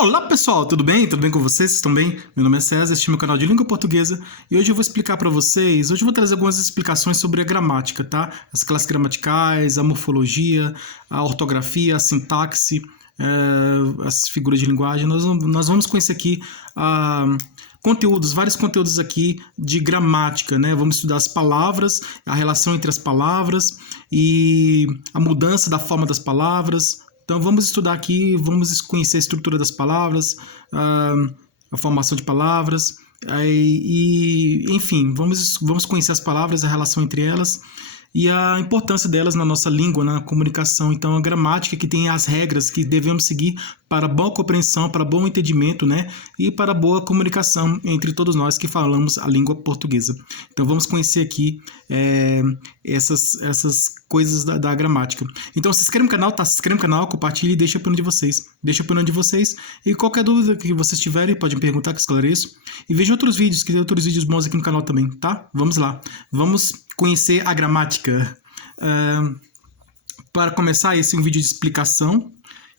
Olá pessoal, tudo bem? Tudo bem com vocês? Vocês estão bem? Meu nome é César, este é meu canal de língua portuguesa e hoje eu vou explicar para vocês, hoje eu vou trazer algumas explicações sobre a gramática, tá? As classes gramaticais, a morfologia, a ortografia, a sintaxe, as figuras de linguagem. Nós vamos conhecer aqui vários conteúdos aqui de gramática, né? Vamos estudar as palavras, a relação entre as palavras e a mudança da forma das palavras. Então vamos estudar aqui, vamos conhecer a estrutura das palavras, a formação de palavras, enfim, vamos conhecer as palavras, a relação entre elas e a importância delas na nossa língua, na comunicação. Então a gramática que tem as regras que devemos seguir para boa compreensão, para bom entendimento, né? E para boa comunicação entre todos nós que falamos a língua portuguesa. Então vamos conhecer aqui essas coisas da gramática. Então se inscreve no canal, tá? Se inscreve no canal, compartilhe e deixa a opinião de vocês. Deixa a opinião de vocês e qualquer dúvida que vocês tiverem, podem me perguntar que esclareço. E veja outros vídeos, que tem outros vídeos bons aqui no canal também, tá? Vamos lá. Vamos conhecer a gramática. Para começar, esse é um vídeo de explicação.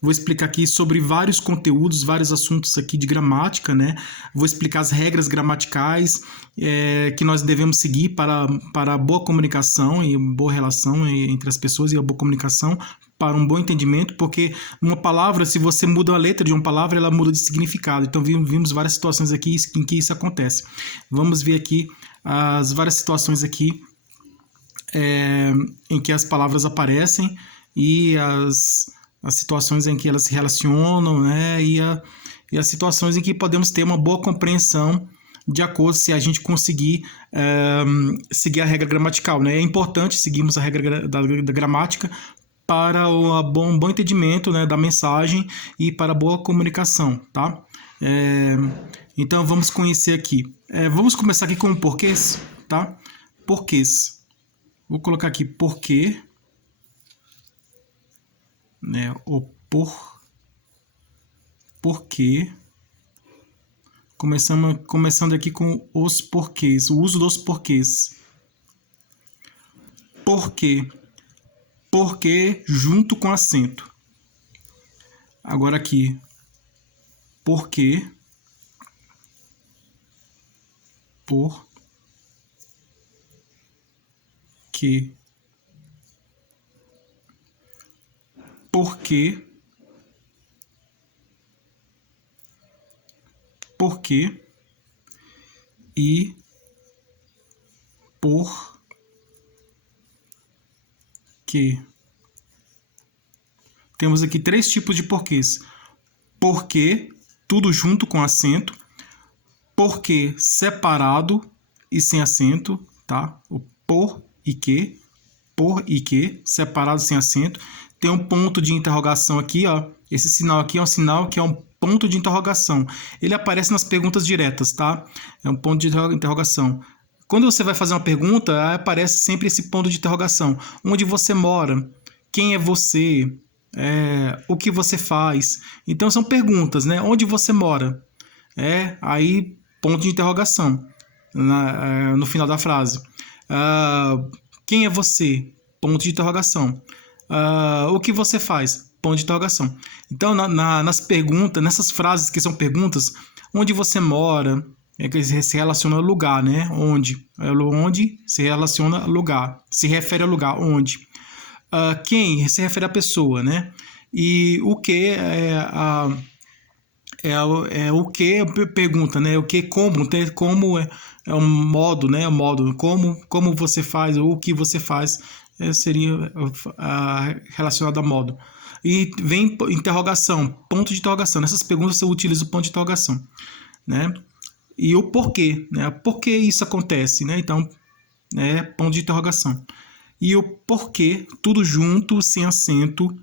Vou explicar aqui sobre vários conteúdos, vários assuntos aqui de gramática, né? Vou explicar as regras gramaticais que nós devemos seguir para a boa comunicação e boa relação entre as pessoas e a boa comunicação, para um bom entendimento, porque uma palavra, se você muda a letra de uma palavra, ela muda de significado. Então, vimos várias situações aqui em que isso acontece. Vamos ver aqui as várias situações aqui em que as palavras aparecem e as situações em que elas se relacionam, né? E as situações em que podemos ter uma boa compreensão de acordo se a gente conseguir seguir a regra gramatical, né? É importante seguirmos a regra da gramática para o bom entendimento, né, da mensagem e para a boa comunicação, tá? Então vamos conhecer aqui. Vamos começar aqui com o porquês, tá? Porquês. Vou colocar aqui porquê, né? O porquê. Começando aqui com os porquês, o uso dos porquês. Porquê. Porquê junto com acento. Agora aqui, porquê. Porquê. Porquê. Porquê e por quê. Temos aqui três tipos de porquês. Porquê, tudo junto com acento. Porquê separado e sem acento, tá? O por e que, separado sem acento. Tem um ponto de interrogação aqui, ó. Esse sinal aqui é um sinal que é um ponto de interrogação. Ele aparece nas perguntas diretas, tá? É um ponto de interrogação. Quando você vai fazer uma pergunta, aparece sempre esse ponto de interrogação. Onde você mora? Quem é você? O que você faz? Então são perguntas, né? Onde você mora? Aí ponto de interrogação no final da frase. Quem é você? Ponto de interrogação. O que você faz? Ponto de interrogação. Então, nas perguntas, nessas frases que são perguntas, onde você mora, que se relaciona ao lugar, né? Onde se relaciona ao lugar, se refere ao lugar, onde. Quem se refere à pessoa, né? E o que o que pergunta, né? O que, como é um modo, né? O modo, como você faz, ou o que você faz, seria relacionado a modo. E vem interrogação, ponto de interrogação. Nessas perguntas você utiliza o ponto de interrogação, né? E o porquê, né? Por que isso acontece, né? Então, ponto de interrogação. E o porquê, tudo junto, sem acento.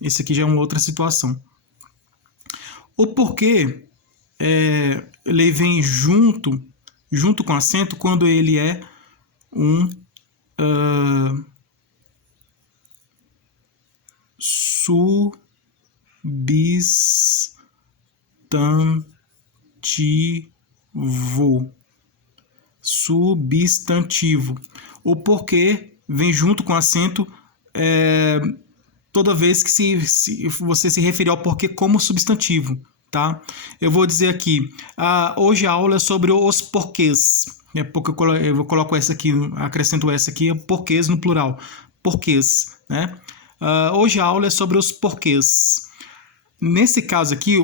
Esse aqui já é uma outra situação. O porquê, ele vem junto com acento quando ele é um substantivo. O porquê vem junto com acento toda vez que você se referir ao porquê como substantivo, tá? Eu vou dizer aqui, hoje a aula é sobre os porquês. Porque eu coloco essa aqui, acrescento essa aqui, porquês no plural. Porquês, né? Hoje a aula é sobre os porquês. Nesse caso aqui,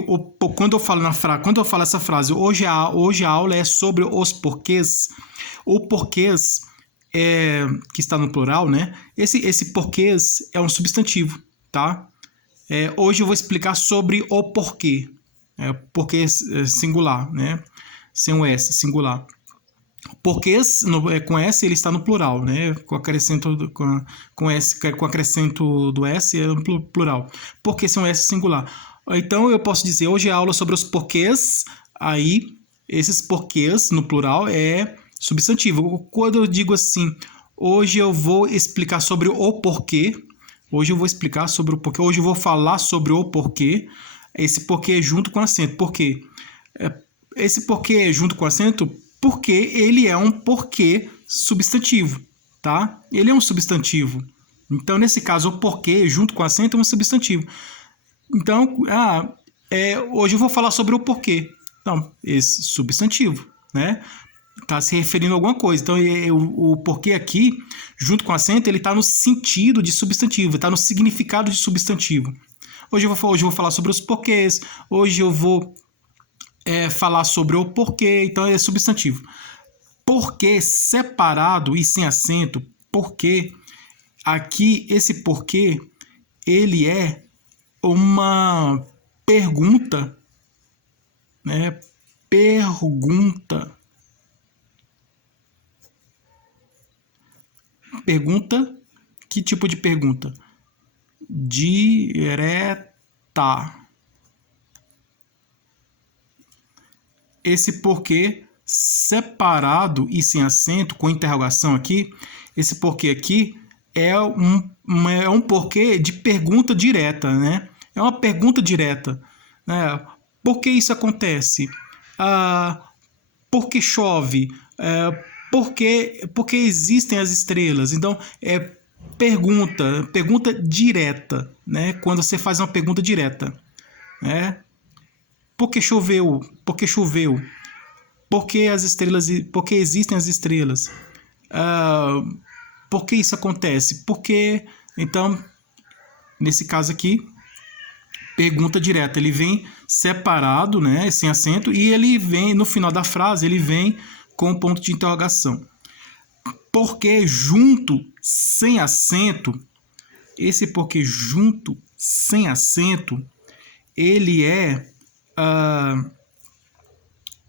quando eu falo essa frase, hoje a aula é sobre os porquês, o porquês que está no plural, né? Esse porquês é um substantivo, tá? Hoje eu vou explicar sobre o porquê. Porquê singular, né? Sem o S, singular. Porquês com S ele está no plural, né? Com acrescento do S é no plural. Porquê sem o S singular. Então eu posso dizer, hoje é aula sobre os porquês, aí esses porquês no plural é substantivo. Quando eu digo assim, hoje eu vou explicar sobre o porquê, hoje eu vou explicar sobre o porquê, hoje eu vou falar sobre o porquê, esse porquê é junto com acento. Por quê? Esse porquê é junto com acento porque ele é um porquê substantivo, tá? Ele é um substantivo. Então, nesse caso, o porquê junto com acento é um substantivo. Então, hoje eu vou falar sobre o porquê. Então, esse substantivo, né? Está se referindo a alguma coisa. Então, o porquê aqui, junto com acento, ele está no sentido de substantivo, está no significado de substantivo. Hoje eu vou falar sobre os porquês, hoje eu vou falar sobre o porquê, então é substantivo. Porquê separado e sem acento, porquê, aqui esse porquê, ele é uma pergunta, né? Pergunta. Pergunta, que tipo de pergunta? Direta. Esse porquê separado e sem acento, com interrogação aqui, esse porquê aqui é um porquê de pergunta direta, né? É uma pergunta direta, né? Por que isso acontece? Por que chove? Por que existem as estrelas? Então, pergunta direta, né? Quando você faz uma pergunta direta, né? Por que choveu? Por que choveu? Por que as estrelas? Por que existem as estrelas? Por que isso acontece? Porque, então, nesse caso aqui, pergunta direta. Ele vem separado, né, sem acento, e ele vem no final da frase, ele vem com um ponto de interrogação. Porque junto, sem acento, esse porque junto, sem acento, ele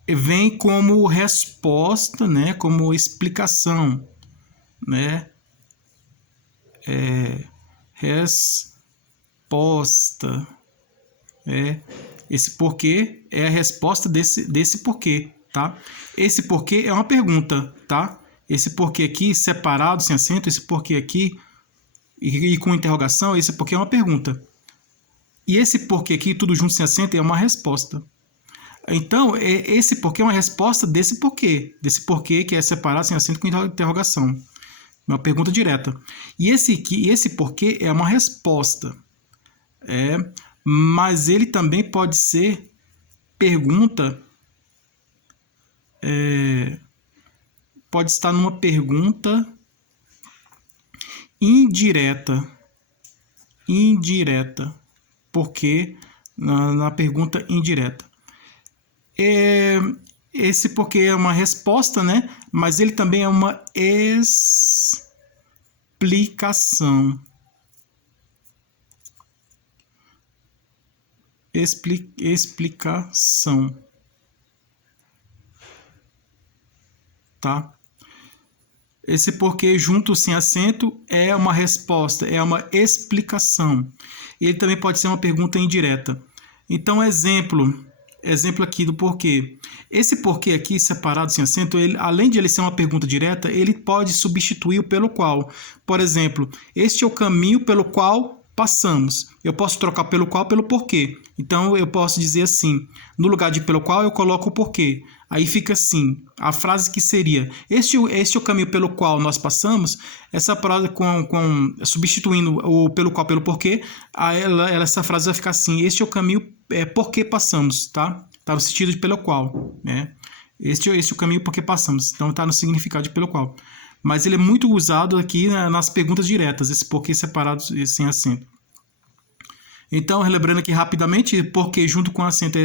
vem como resposta, né, como explicação, né, resposta, esse porquê é a resposta desse porquê, tá? Esse porquê é uma pergunta, tá? Esse porquê aqui separado, sem acento, esse porquê aqui e com interrogação, esse porquê é uma pergunta. E esse porquê aqui, tudo junto sem acento, é uma resposta. Então, esse porquê é uma resposta desse porquê que é separado sem acento com interrogação. Uma pergunta direta. E esse porquê é uma resposta. Mas ele também pode ser pergunta. Pode estar numa pergunta indireta. Porque na pergunta indireta. Esse porquê é uma resposta, né? Mas ele também é uma explicação. Explicação. Tá? Esse porquê junto sem acento é uma resposta, é uma explicação. Ele também pode ser uma pergunta indireta. Então, exemplo aqui do porquê. Esse porquê aqui, separado sem acento, além de ele ser uma pergunta direta, ele pode substituir o pelo qual. Por exemplo, este é o caminho pelo qual passamos. Eu posso trocar pelo qual pelo porquê. Então, eu posso dizer assim, no lugar de pelo qual, eu coloco o porquê. Aí fica assim, a frase que seria, este é o caminho pelo qual nós passamos, essa frase substituindo o pelo qual pelo porquê, essa frase vai ficar assim, este é o caminho por que passamos, tá? Tá no sentido de pelo qual, né? Este é o caminho por que passamos, então tá no significado de pelo qual. Mas ele é muito usado aqui nas perguntas diretas, esse porquê separado e sem acento. Então, relembrando aqui rapidamente, porquê junto com acento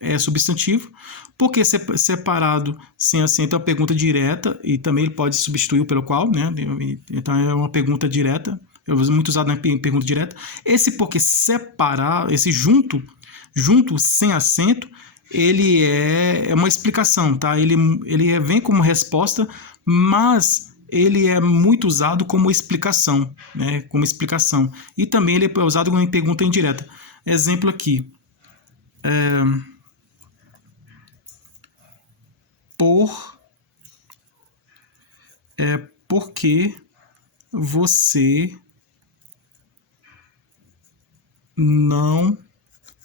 é substantivo, porquê separado sem acento é uma pergunta direta, e também ele pode substituir o pelo qual, né? Então é uma pergunta direta, muito usado na pergunta direta. Esse porquê separado, esse junto sem acento, ele é uma explicação, tá? Ele vem como resposta, mas ele é muito usado como explicação, né? Como explicação. E também ele é usado como pergunta indireta. Exemplo aqui. Por que você não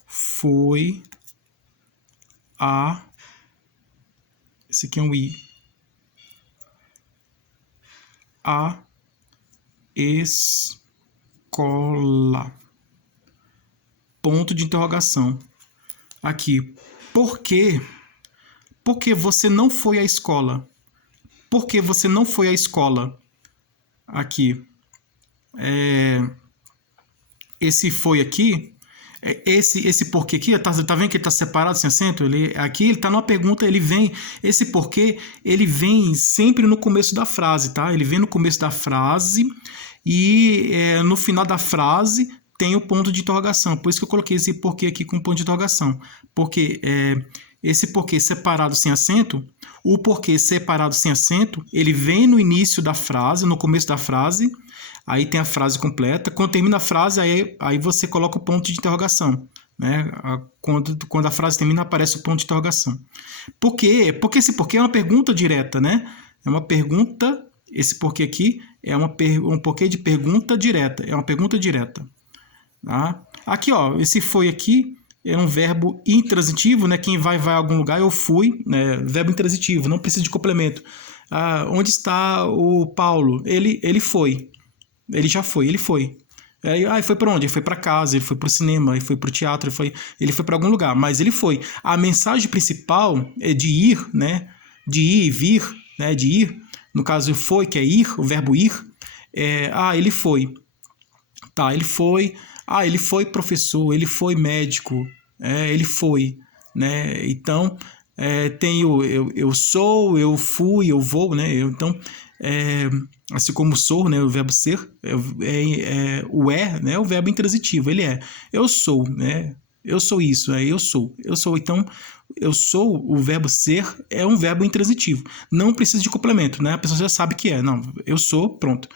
foi a... Esse aqui é um I. A escola. Ponto de interrogação. Aqui. Por que você não foi à escola? Por que você não foi à escola? Aqui. Esse foi aqui. Esse porquê aqui, tá vendo que ele está separado sem acento? Aqui ele está numa pergunta, esse porquê, ele vem sempre no começo da frase, tá? Ele vem no começo da frase e no final da frase tem o ponto de interrogação. Por isso que eu coloquei esse porquê aqui com ponto de interrogação. Porque esse porquê separado sem acento, o porquê separado sem acento, ele vem no início da frase, no começo da frase, aí tem a frase completa. Quando termina a frase, aí você coloca o ponto de interrogação, né? Quando a frase termina, aparece o ponto de interrogação. Por quê? Porque esse porquê é uma pergunta direta, né? É uma pergunta, esse porquê aqui é um porquê de pergunta direta, é uma pergunta direta. Tá? Aqui, ó, esse foi aqui é um verbo intransitivo, né? Quem vai a algum lugar, eu fui, né? Verbo intransitivo, não precisa de complemento. Onde está o Paulo? Ele foi. Ele já foi, ele foi. Ele foi para onde? Ele foi para casa, ele foi para o cinema, ele foi para o teatro, ele foi para algum lugar, mas ele foi. A mensagem principal é de ir, né? De ir, vir, né? De ir. No caso, foi, que é ir, o verbo ir. Ele foi. Tá, ele foi. Ele foi professor, ele foi médico, ele foi, né? Então, tem eu sou, eu fui, eu vou, né? Então, assim como sou, né? O verbo ser, o né? O verbo intransitivo, ele é. Eu sou, né? Eu sou isso, eu sou. Eu sou, então, eu sou, o verbo ser é um verbo intransitivo. Não precisa de complemento, né? A pessoa já sabe que é. Não, eu sou, pronto.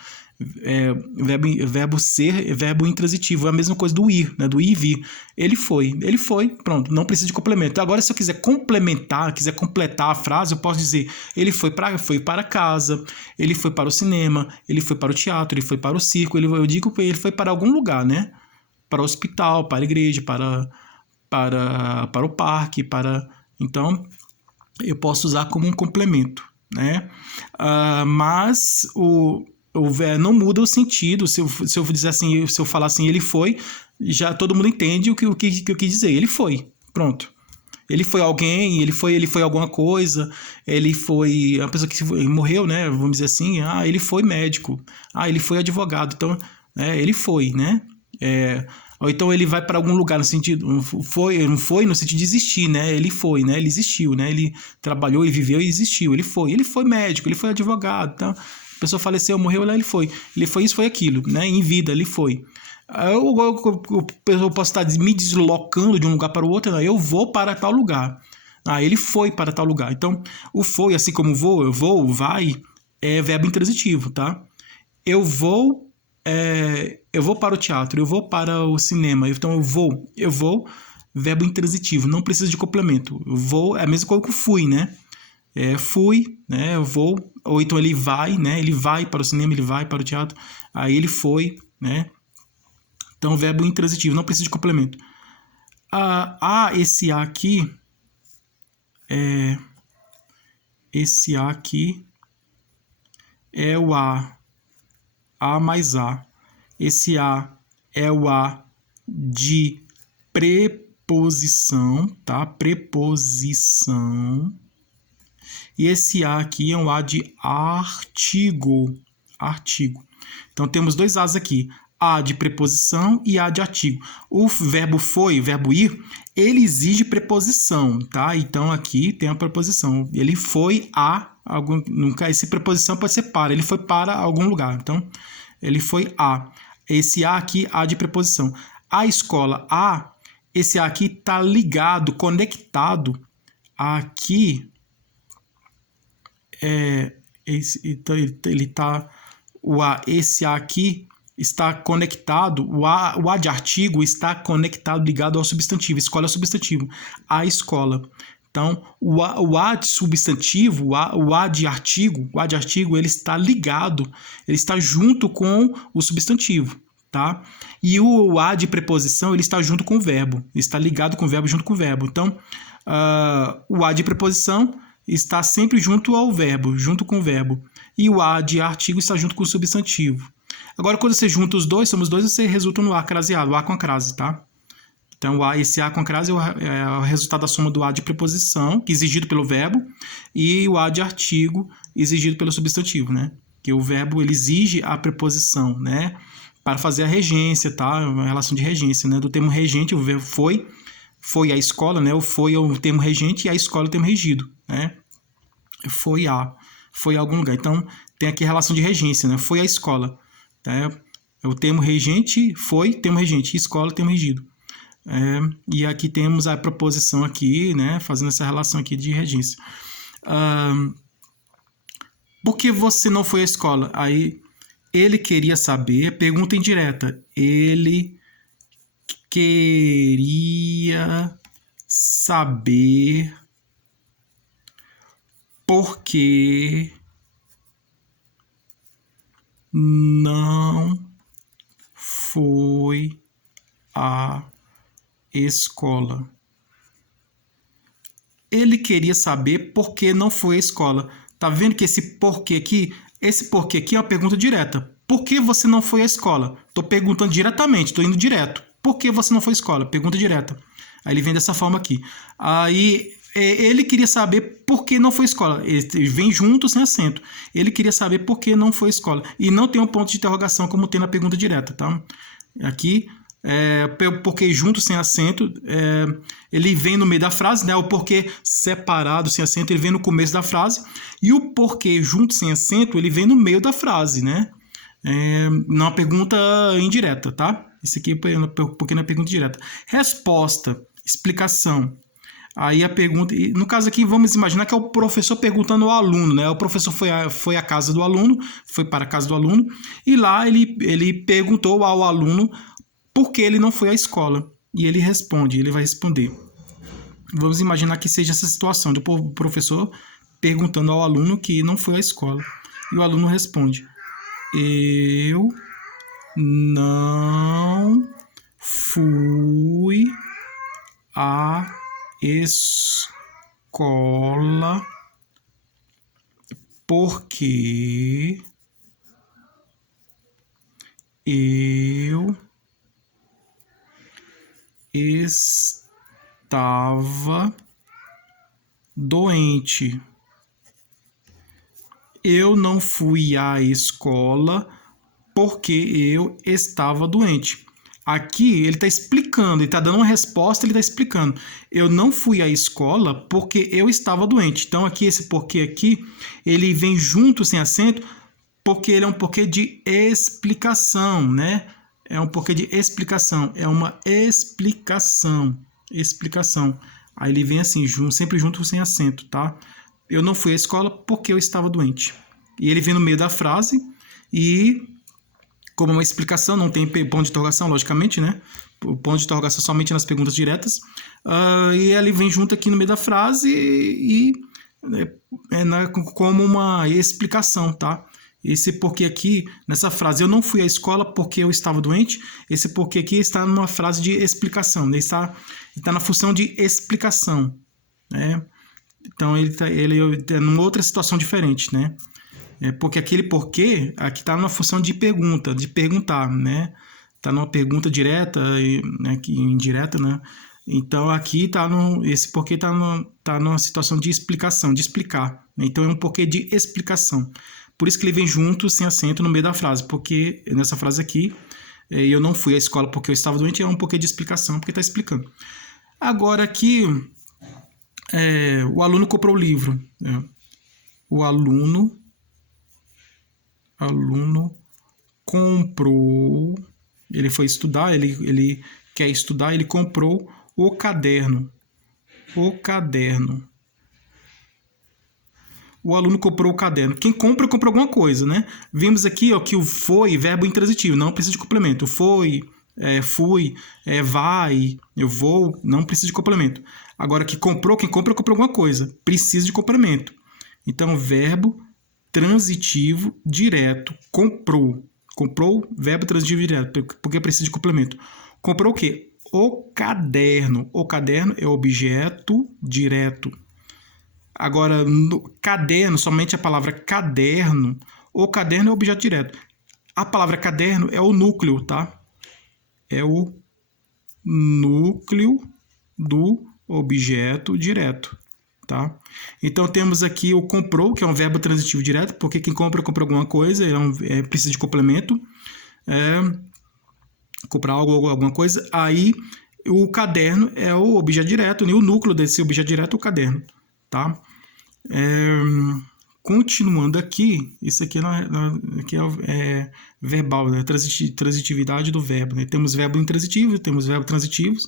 Verbo ser, verbo intransitivo, é a mesma coisa do ir, né? Do ir e vir. Ele foi, pronto, não precisa de complemento. Agora, se eu quiser complementar, quiser completar a frase, eu posso dizer: ele foi para casa, ele foi para o cinema, ele foi para o teatro, ele foi para o circo. Eu digo que ele foi para algum lugar, né? Para o hospital, para a igreja, para o parque, então eu posso usar como um complemento, né? Mas não muda o sentido. Se eu dizer assim, se eu falar assim, ele foi, já todo mundo entende o que eu quis dizer. Ele foi, pronto. Ele foi alguém, ele foi alguma coisa, ele foi a pessoa que morreu, né? Vamos dizer assim, ele foi médico, ele foi advogado. Então, ele foi, né? Ou então ele vai para algum lugar no sentido, não foi no sentido de existir, né? Ele foi, né? Ele existiu, né? Ele trabalhou, ele viveu e existiu. Ele foi médico, ele foi advogado, então a pessoa faleceu, morreu, lá ele foi isso, foi aquilo, né? Em vida, ele foi. Eu posso estar me deslocando de um lugar para o outro, eu vou para tal lugar. Ele foi para tal lugar. Então, o foi, assim como eu vou, vai, é verbo intransitivo, tá? Eu vou para o teatro, eu vou para o cinema, então eu vou, verbo intransitivo, não precisa de complemento. Eu vou, é a mesma coisa que fui, né? Fui, né? Eu vou, ou então ele vai, né? Ele vai para o cinema, ele vai para o teatro, aí ele foi, né? Então, verbo intransitivo, não precisa de complemento. Esse A aqui é o A mais A. Esse A é o A de preposição, tá? Preposição. E esse A aqui é um A de artigo. Artigo. Então, temos dois As aqui. A de preposição e A de artigo. O verbo foi, o verbo ir, ele exige preposição, tá? Então, aqui tem a preposição. Ele foi a algum... Nunca, essa preposição pode ser para. Ele foi para algum lugar. Então, ele foi a. Esse A aqui, A de preposição. A escola, esse A aqui está ligado, conectado. Aqui, esse A aqui está conectado, o A de artigo está conectado, ligado ao substantivo. Escola é o substantivo. A escola. Então, o A de substantivo, o A de artigo, ele está ligado, ele está junto com o substantivo, tá? E o A de preposição, ele está junto com o verbo, ele está ligado com o verbo, junto com o verbo. Então, o A de preposição está sempre junto ao verbo, junto com o verbo. E o A de artigo está junto com o substantivo. Agora, quando você junta os dois, somos dois, você resulta no A craseado, o A com a crase, tá? Então, esse A com a crase é o resultado da soma do A de preposição, exigido pelo verbo, e o A de artigo, exigido pelo substantivo, né? Que o verbo, ele exige a preposição, né? Para fazer a regência, tá? Uma relação de regência, né? Do termo regente, o verbo foi a escola, né? O foi é o termo regente e a escola é o termo regido, né? Foi a algum lugar. Então, tem aqui a relação de regência, né? Foi a escola. Tá? O termo regente foi termo regente, escola termo regido. E aqui temos a proposição aqui, né? Fazendo essa relação aqui de regência. Por que você não foi à escola? Aí, ele queria saber, pergunta indireta. Ele queria saber por que não foi à escola. Ele queria saber por que não foi à escola. Tá vendo que esse porquê aqui é uma pergunta direta. Por que você não foi à escola? Tô perguntando diretamente, tô indo direto. Por que você não foi à escola? Pergunta direta. Aí ele vem dessa forma aqui. Aí ele queria saber por que não foi à escola. Ele vem junto, sem acento. Ele queria saber por que não foi à escola. E não tem um ponto de interrogação como tem na pergunta direta, tá? Aqui, porque junto, sem acento, ele vem no meio da frase, né? O porquê separado, sem acento, ele vem no começo da frase. E o porquê junto, sem acento, ele vem no meio da frase, né? Não é uma pergunta indireta, tá? Isso aqui é porque não é pergunta direta. Resposta, explicação. Aí a pergunta, no caso aqui vamos imaginar que é o professor perguntando ao aluno, né? O professor foi à casa do aluno, foi para a casa do aluno, e lá ele perguntou ao aluno por que ele não foi à escola. E ele vai responder. Vamos imaginar que seja essa situação do professor perguntando ao aluno que não foi à escola. E o aluno responde: eu não fui à escola porque eu estava doente. Eu não fui à escola porque eu estava doente. Aqui ele está explicando, ele está dando uma resposta, ele está explicando. Eu não fui à escola porque eu estava doente. Então aqui esse porquê aqui, ele vem junto, sem acento, porque ele é um porquê de explicação, né? É um porquê de explicação, é uma explicação. Aí ele vem assim, sempre junto, sem acento, tá? Eu não fui à escola porque eu estava doente. E ele vem no meio da frase e, como uma explicação, não tem ponto de interrogação, logicamente, né? O ponto de interrogação somente nas perguntas diretas. E ele vem junto aqui no meio da frase como uma explicação, tá? Esse porquê aqui, nessa frase, eu não fui à escola porque eu estava doente, esse porquê aqui está numa frase de explicação, né? Está na função de explicação, né? Então, ele tá numa outra situação diferente, né? Porque aquele porquê aqui está numa função de pergunta, de perguntar, né? Está numa pergunta direta, né? Indireta, né? Então, aqui esse porquê tá numa situação de explicação, de explicar, né? Então, é um porquê de explicação. Por isso que ele vem junto, sem acento, no meio da frase, porque nessa frase aqui, eu não fui à escola porque eu estava doente, é um porquê de explicação, porque está explicando. Agora aqui, o aluno comprou o livro. O aluno comprou, ele foi estudar, ele quer estudar, ele comprou o caderno. O aluno comprou o caderno. Quem compra alguma coisa, né? Vimos aqui, ó, que o foi, verbo intransitivo, não precisa de complemento. Foi, fui, vai, eu vou, não precisa de complemento. Agora, quem comprou alguma coisa, precisa de complemento. Então, verbo transitivo direto, comprou. Comprou, verbo transitivo direto, porque precisa de complemento. Comprou o quê? O caderno. O caderno é objeto direto. Agora, no caderno, somente a palavra caderno, o caderno é objeto direto. A palavra caderno é o núcleo, tá? É o núcleo do objeto direto, tá? Então, temos aqui o comprou, que é um verbo transitivo direto, porque quem compra alguma coisa, precisa de complemento. Comprar algo, alguma coisa. Aí, o caderno é o objeto direto, e o núcleo desse objeto direto é o caderno, tá? Continuando aqui, isso aqui é verbal, né? Transitividade do verbo, né? Temos verbo intransitivo, temos verbos transitivos,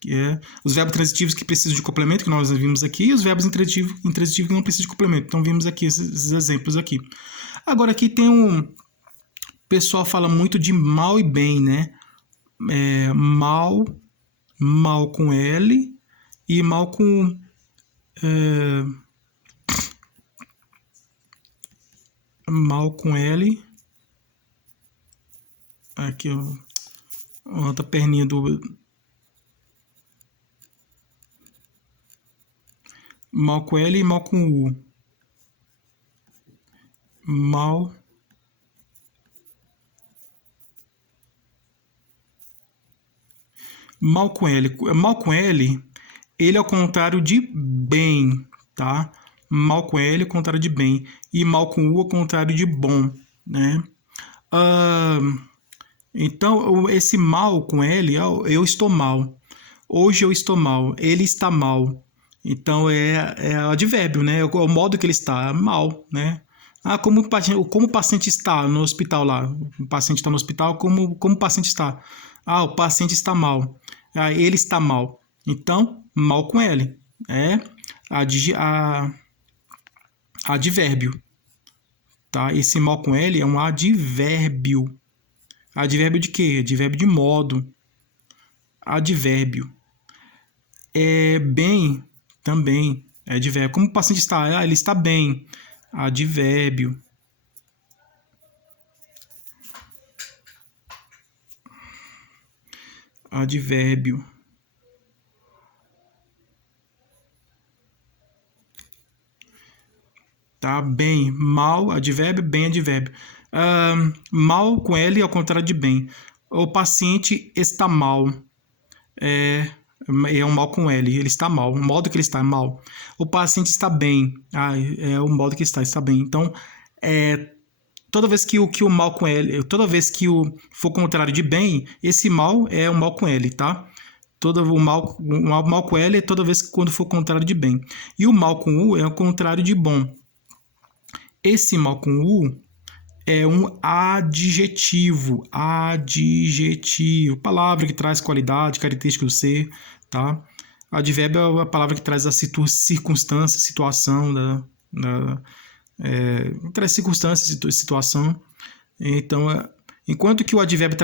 que é os verbos transitivos que precisam de complemento, que nós vimos aqui, e os verbos intransitivos que não precisam de complemento. Então, vimos aqui esses exemplos aqui. Agora, aqui tem o pessoal fala muito de mal e bem, né? Mal com L e mal com... mal com L. Aqui, ó, outra perninha do... mal com L e mal com U. Mal com L. Mal com L, ele é o contrário de bem, tá? Mal com L é o contrário de bem. E mal com U é o contrário de bom, né? Então, esse mal com L, eu estou mal. Hoje eu estou mal. Ele está mal. Então, é advérbio, né? O modo que ele está, mal, né? Como o paciente está no hospital lá. O paciente está no hospital, como o paciente está? O paciente está mal. Ele está mal. Então, mal com L. Advérbio. Tá? Esse mal com L é um advérbio. Advérbio de quê? Advérbio de modo. Advérbio. Bem também é advérbio. Como o paciente está? Ele está bem. Advérbio. Advérbio. Tá? Bem, mal, advérbio, bem, advérbio. Mal com L ao contrário de bem. O paciente está mal. É um mal com L, ele está mal. O modo que ele está é mal. O paciente está bem. É o modo que está bem. Então, toda vez que o mal com L, toda vez que for contrário de bem, esse mal é o mal com L, tá? O mal com L é toda vez que quando for contrário de bem. E o mal com U é o contrário de bom. Esse mal com U é um adjetivo. Adjetivo. Palavra que traz qualidade, característica do ser, tá? Advérbio é a palavra que traz a circunstância, situação, traz circunstância, situação. Então, enquanto que o advérbio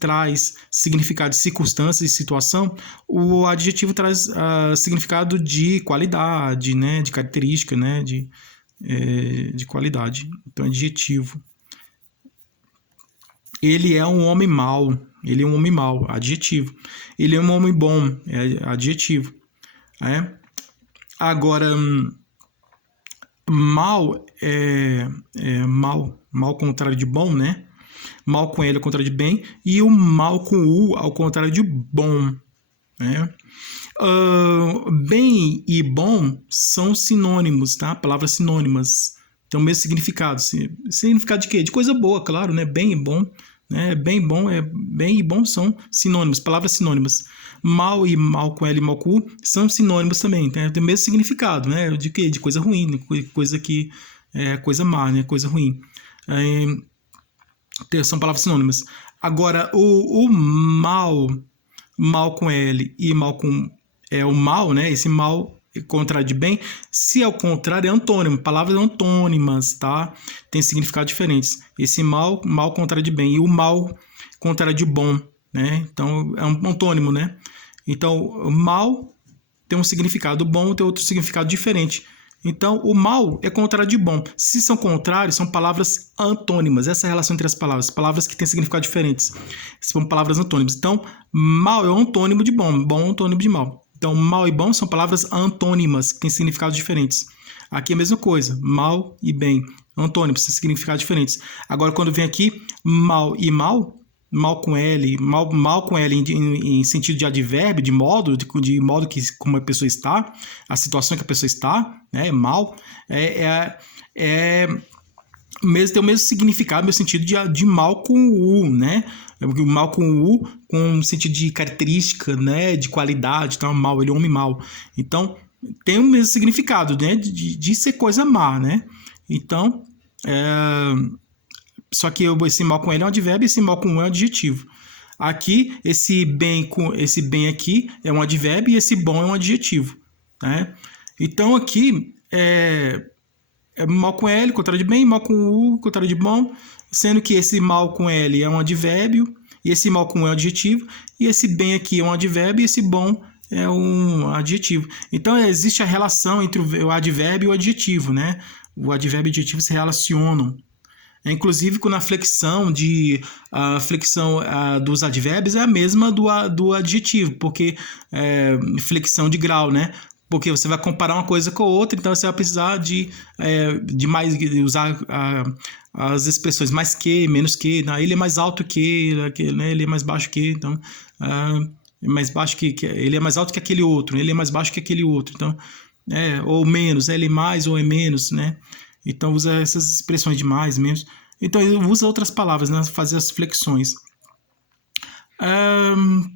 traz significado de circunstância e situação, o adjetivo traz significado de qualidade, né? De característica, né? De qualidade. Então, adjetivo. Ele é um homem mau. Ele é um homem mau, adjetivo. Ele é um homem bom, é adjetivo. Agora, mal mal. Mal ao contrário de bom, né? Mal com L ao contrário de bem. E o mal com U ao contrário de bom, né? Bem e bom são sinônimos, tá? Palavras sinônimas. Tem o mesmo significado. Significado de quê? De coisa boa, claro, né? Bem e bom. Né? Bem e bom são sinônimos, palavras sinônimas. Mal e mal com L e mal com U são sinônimos também, né? Tem o mesmo significado, né? De quê? De coisa ruim, né? Coisa que é coisa má, né? Coisa ruim. São palavras sinônimas. Agora, o mal com L e mal com o mal, né? Esse mal contrário de bem, se é o contrário, é antônimo, palavras antônimas, tá? Tem significados diferentes. Esse mal contrário de bem, e o mal contrário de bom, né? Então, é um antônimo, né? Então, mal tem um significado, bom tem outro significado diferente. Então, o mal é contrário de bom. Se são contrários, são palavras antônimas. Essa é a relação entre as palavras que têm significados diferentes. São palavras antônimas. Então, mal é um antônimo de bom, bom é um antônimo de mal. Então, mal e bom são palavras antônimas, que têm significados diferentes. Aqui é a mesma coisa, mal e bem, antônimos, têm significados diferentes. Agora, quando vem aqui, mal e mal com L, mal com L em sentido de advérbio, de modo que como a pessoa está, a situação que a pessoa está, né, mal, tem o mesmo significado, no sentido de mal com U, né? Mal com U, com sentido de característica, né? De qualidade, então, mal, ele é um homem mau. Então, tem o mesmo significado, né? De ser coisa má, né? Então, só que esse mal com L é um advérbio e esse mal com U é um adjetivo. Aqui, esse bem aqui é um advérbio e esse bom é um adjetivo, né? Então, aqui, mal com L, contrário de bem, mal com U, contrário de bom, sendo que esse mal com L é um advérbio, e esse mal com U é um adjetivo, e esse bem aqui é um advérbio, e esse bom é um adjetivo. Então, existe a relação entre o advérbio e o adjetivo, né? O advérbio e o adjetivo se relacionam. Inclusive, quando a flexão dos advérbios é a mesma do adjetivo, porque flexão de grau, né? Porque você vai comparar uma coisa com a outra, então você vai precisar de usar as expressões mais que, menos que. Né? Ele é mais alto que, né? Ele é mais baixo que, então mais baixo ele é mais alto que aquele outro, ele é mais baixo que aquele outro, então ou menos, ele é mais ou é menos, né? Então usa essas expressões de mais, menos. Então usa outras palavras, né? Fazer as flexões.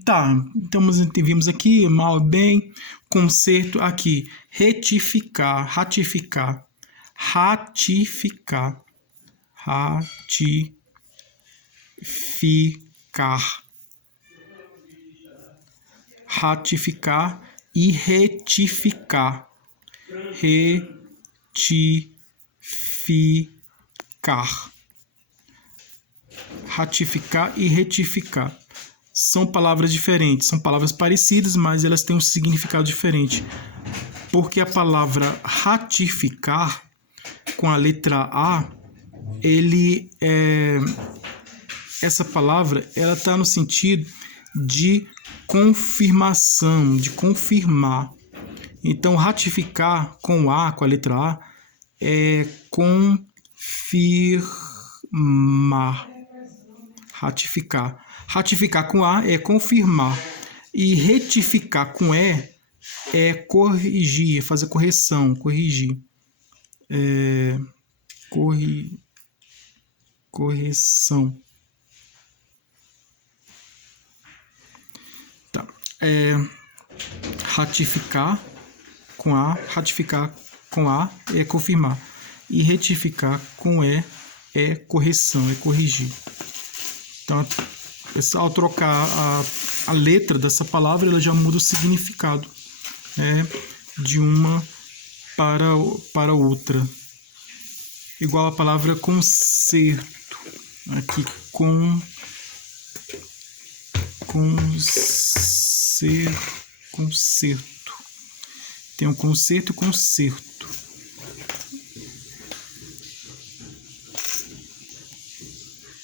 Tá, então vimos aqui mal e bem, conserto aqui, ratificar, ratificar, e retificar, ratificar e retificar. São palavras diferentes, são palavras parecidas, mas elas têm um significado diferente. Porque a palavra ratificar, com a letra A, essa palavra ela está no sentido de confirmação, de confirmar. Então, ratificar com A, com a letra A, é confirmar. Ratificar. Ratificar com A é confirmar. E retificar com E é corrigir, fazer correção, corrigir. Correção. Tá. Ratificar com A é confirmar. E retificar com E é correção, é corrigir. Então, ao trocar a letra dessa palavra, ela já muda o significado, né, de uma para outra. Igual a palavra conserto. Aqui, conserto. Tem um conserto e conserto.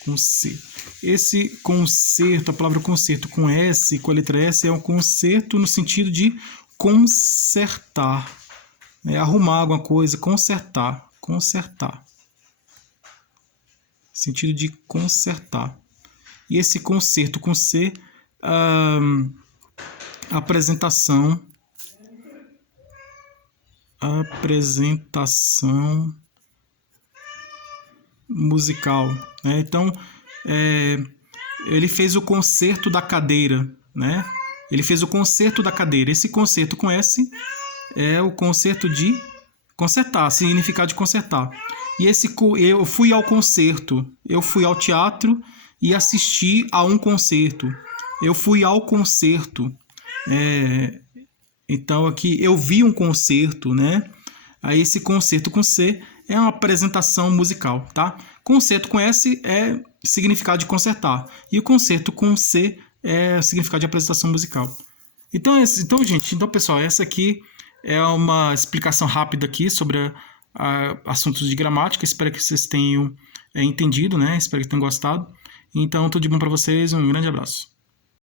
Conserto. esse concerto, a palavra concerto com S, com a letra S, é um concerto no sentido de consertar, arrumar alguma coisa, consertar, sentido de consertar. E esse concerto com C, apresentação musical, né? Então, ele fez o concerto da cadeira, né? Ele fez o concerto da cadeira. Esse concerto com S é o concerto de consertar, significado de consertar. E eu fui ao concerto, eu fui ao teatro e assisti a um concerto. Eu fui ao concerto. Então aqui eu vi um concerto, né? Aí esse concerto com C é uma apresentação musical, tá? Concerto com S é significado de consertar. E o concerto com C é significado de apresentação musical. Então gente, pessoal, essa aqui é uma explicação rápida aqui sobre assuntos de gramática. Espero que vocês tenham entendido, né? Espero que tenham gostado. Então, tudo de bom para vocês. Um grande abraço.